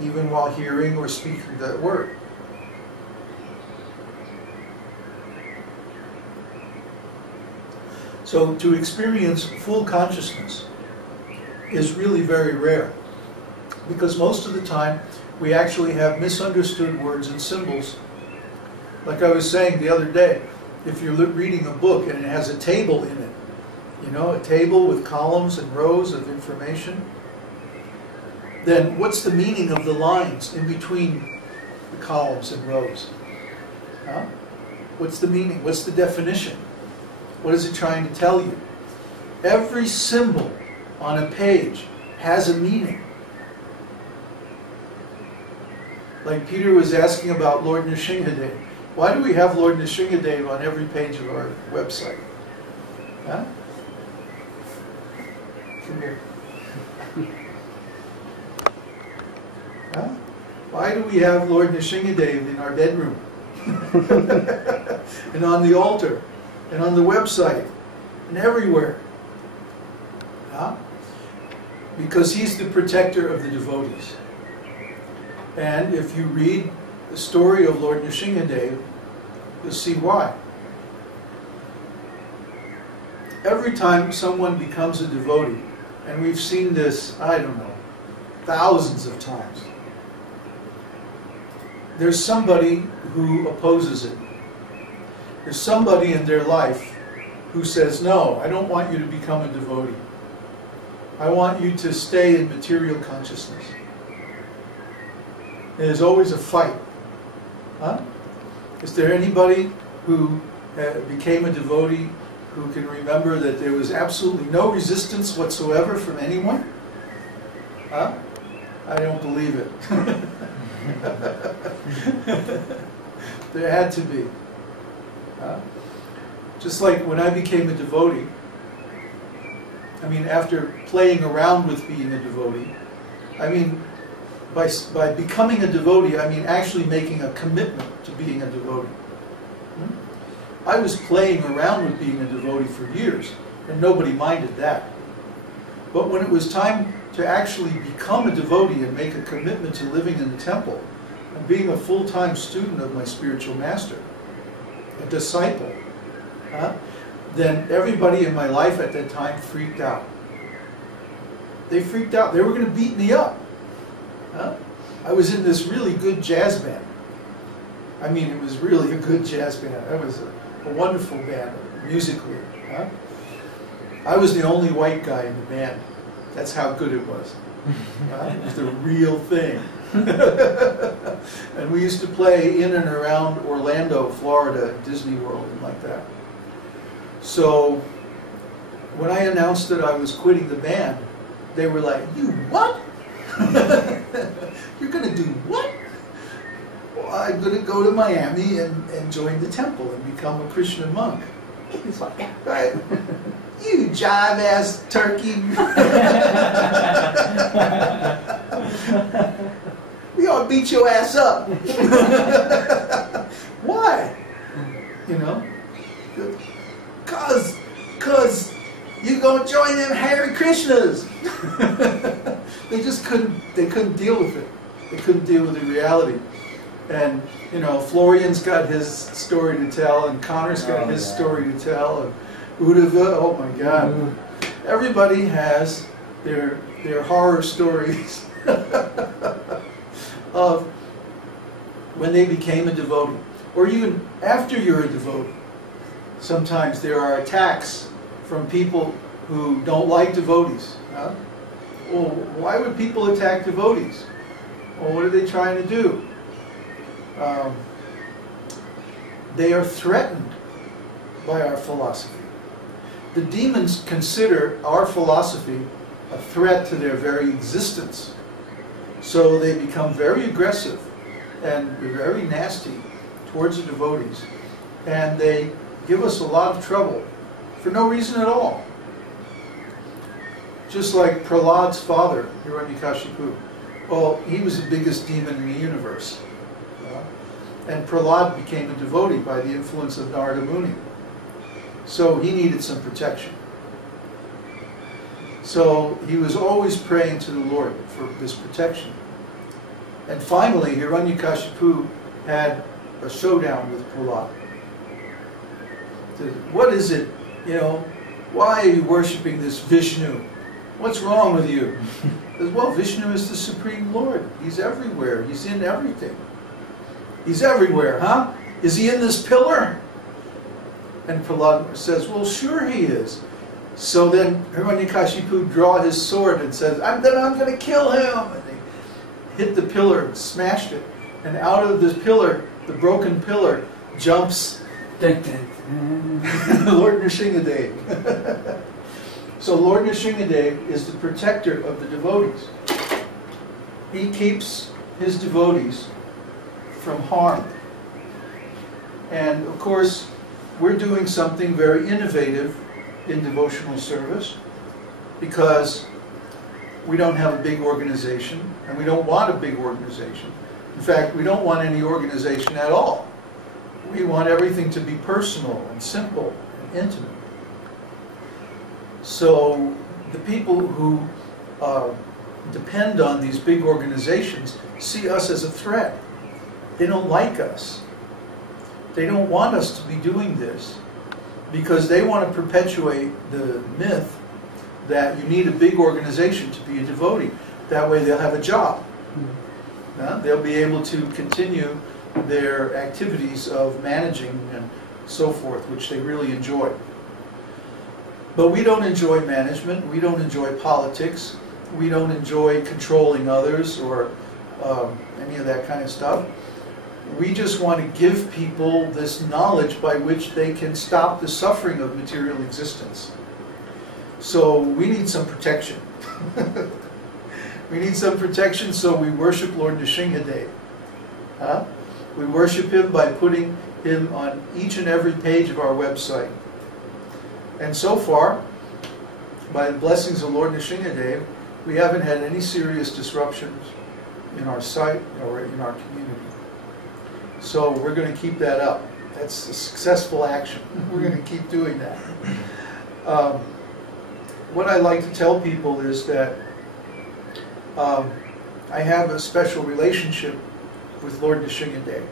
even while hearing or speaking that word. So to experience full consciousness is really very rare, because most of the time we actually have misunderstood words and symbols. Like I was saying the other day, if you're reading a book and it has a table in it, you know, a table with columns and rows of information, then what's the meaning of the lines in between the columns and rows? Huh? What's the meaning? What's the definition? What is it trying to tell you? Every symbol on a page has a meaning. Like Peter was asking about Lord Nrsimhadev. Why do we have Lord Nrsimhadev on every page of our website? Huh? Come here. Huh? Why do we have Lord Nrsimhadev in our bedroom? And on the altar? And on the website? And everywhere? Huh? Because he's the protector of the devotees. And if you read the story of Lord Nrsimhadev, you'll see why. Every time someone becomes a devotee, and we've seen this, I don't know, thousands of times, there's somebody who opposes it. There's somebody in their life who says, no, I don't want you to become a devotee. I want you to stay in material consciousness. There's always a fight. Huh? Is there anybody who became a devotee who can remember that there was absolutely no resistance whatsoever from anyone? Huh? I don't believe it. There had to be. Just like when I became a devotee, I mean, after playing around with being a devotee, I mean, by becoming a devotee, I mean actually making a commitment to being a devotee. I was playing around with being a devotee for years, and nobody minded that. But when it was time to actually become a devotee and make a commitment to living in the temple, and being a full-time student of my spiritual master, a disciple, then everybody in my life at that time freaked out. They freaked out. They were going to beat me up. I was in this really good jazz band. I mean, it was really a good jazz band. It was a wonderful band, musically. I was the only white guy in the band. That's how good it was. It was the real thing. And we used to play in and around Orlando, Florida, Disney World, and like that. So when I announced that I was quitting the band, they were like, "You what? You're going to do what?" Well, I'm going to go to Miami and join the temple and become a Christian monk. Right? You jive-ass turkey. We ought to beat your ass up. Why? You know? Cause you're going to join them Hare Krishnas. They just couldn't deal with it. They couldn't deal with the reality. And, you know, Florian's got his story to tell, and Connor's got his story to tell, and Uddhava, oh my God. Everybody has their horror stories of when they became a devotee. Or even after you're a devotee. Sometimes there are attacks from people who don't like devotees. Huh? Well, why would people attack devotees? Well, what are they trying to do? They are threatened by our philosophy. The demons consider our philosophy a threat to their very existence. So they become very aggressive and very nasty towards the devotees. And they give us a lot of trouble for no reason at all. Just like Prahlad's father, Hiranyakashipu. Well, he was the biggest demon in the universe. And Prahlad became a devotee by the influence of Narada Muni. So he needed some protection. So he was always praying to the Lord for this protection. And finally, Hiranyakashipu had a showdown with Prahlad. What is it, why are you worshiping this Vishnu? What's wrong with you? He says, well, Vishnu is the Supreme Lord. He's everywhere. He's in everything. He's everywhere, huh? Is he in this pillar? And Prahlad says, well, sure he is. So then Hiranyakashipu draw his sword and says, I'm going to kill him. And he hit the pillar and smashed it. And out of this pillar, the broken pillar, jumps Lord Nrsingadev. So Lord Nrsingadev is the protector of the devotees. He keeps his devotees from harm. And of course, we're doing something very innovative in devotional service because we don't have a big organization and we don't want a big organization. In fact, we don't want any organization at all. We want everything to be personal and simple and intimate. So the people who depend on these big organizations see us as a threat. They don't like us. They don't want us to be doing this because they want to perpetuate the myth that you need a big organization to be a devotee. That way they'll have a job. They'll be able to continue their activities of managing and so forth, which they really enjoy. But we don't enjoy management, we don't enjoy politics, we don't enjoy controlling others or any of that kind of stuff. We just want to give people this knowledge by which they can stop the suffering of material existence. So we need some protection. We need some protection, so we worship Lord Nrsingadev. We worship him by putting him on each and every page of our website. And so far, by the blessings of Lord Nrsingadev, we haven't had any serious disruptions in our site or in our community. So we're going to keep that up. That's a successful action. We're going to keep doing that. What I like to tell people is that I have a special relationship with Lord Nrsingadev.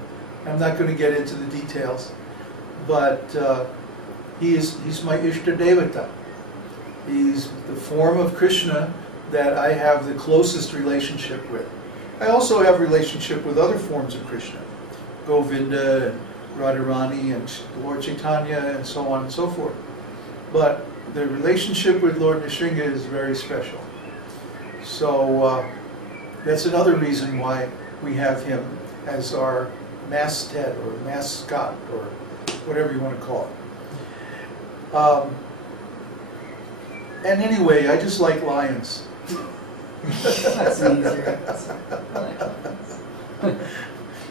I'm not going to get into the details, but he's my Ishta Devata. He's the form of Krishna that I have the closest relationship with. I also have a relationship with other forms of Krishna, Govinda, and Radharani, and Lord Chaitanya, and so on and so forth. But the relationship with Lord Nrsinga is very special. So that's another reason why we have him as our masthead or mascot or whatever you want to call it. And anyway, I just like lions. That's easier.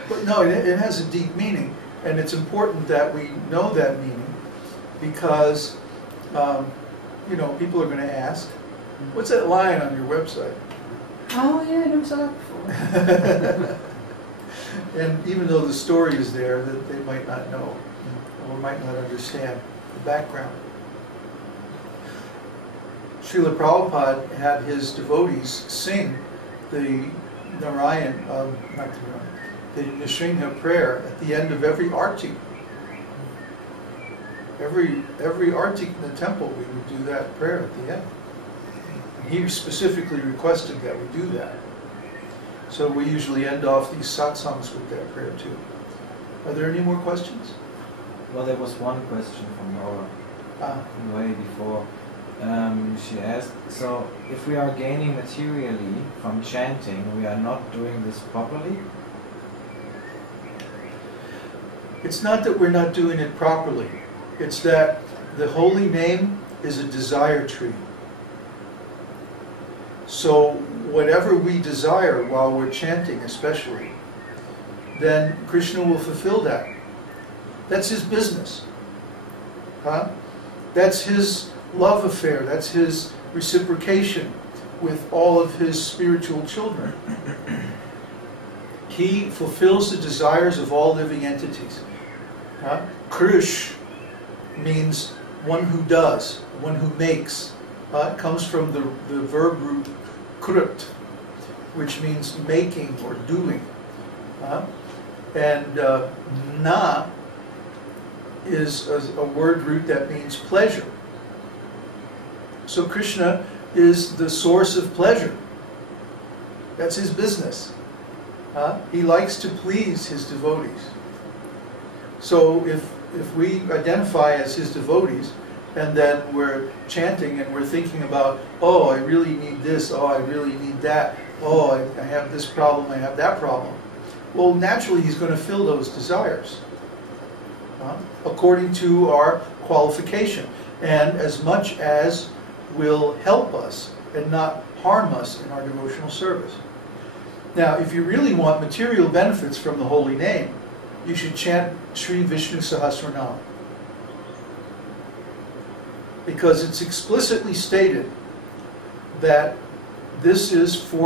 But no, it has a deep meaning, and it's important that we know that meaning because, people are going to ask, what's that lion on your website? Oh yeah, I never saw that before. And even though the story is there, that they might not know or might not understand the background. Srila Prabhupada had his devotees sing the the Nrsinga prayer at the end of every arti. Every arti in the temple, we would do that prayer at the end. He specifically requested that we do that. So we usually end off these satsangs with that prayer too. Are there any more questions? Well, there was one question from Laura way before. She asked, so if we are gaining materially from chanting, we are not doing this properly? It's not that we're not doing it properly. It's that the holy name is a desire tree. So whatever we desire while we're chanting especially, then Krishna will fulfill that. That's his business. That's his love affair. That's his reciprocation with all of his spiritual children. He fulfills the desires of all living entities. Krish means one who does, one who makes. It comes from the verb root krut, which means making or doing. And na is a word root that means pleasure. So Krishna is the source of pleasure. That's his business. He likes to please his devotees. So if we identify as his devotees, and then we're chanting and we're thinking about, oh, I really need this, oh, I really need that, oh, I have this problem, I have that problem. Well, naturally he's going to fill those desires according to our qualification, and as much as will help us and not harm us in our devotional service. Now, if you really want material benefits from the holy name, you should chant Sri Vishnu Sahasranam, because it's explicitly stated that this is for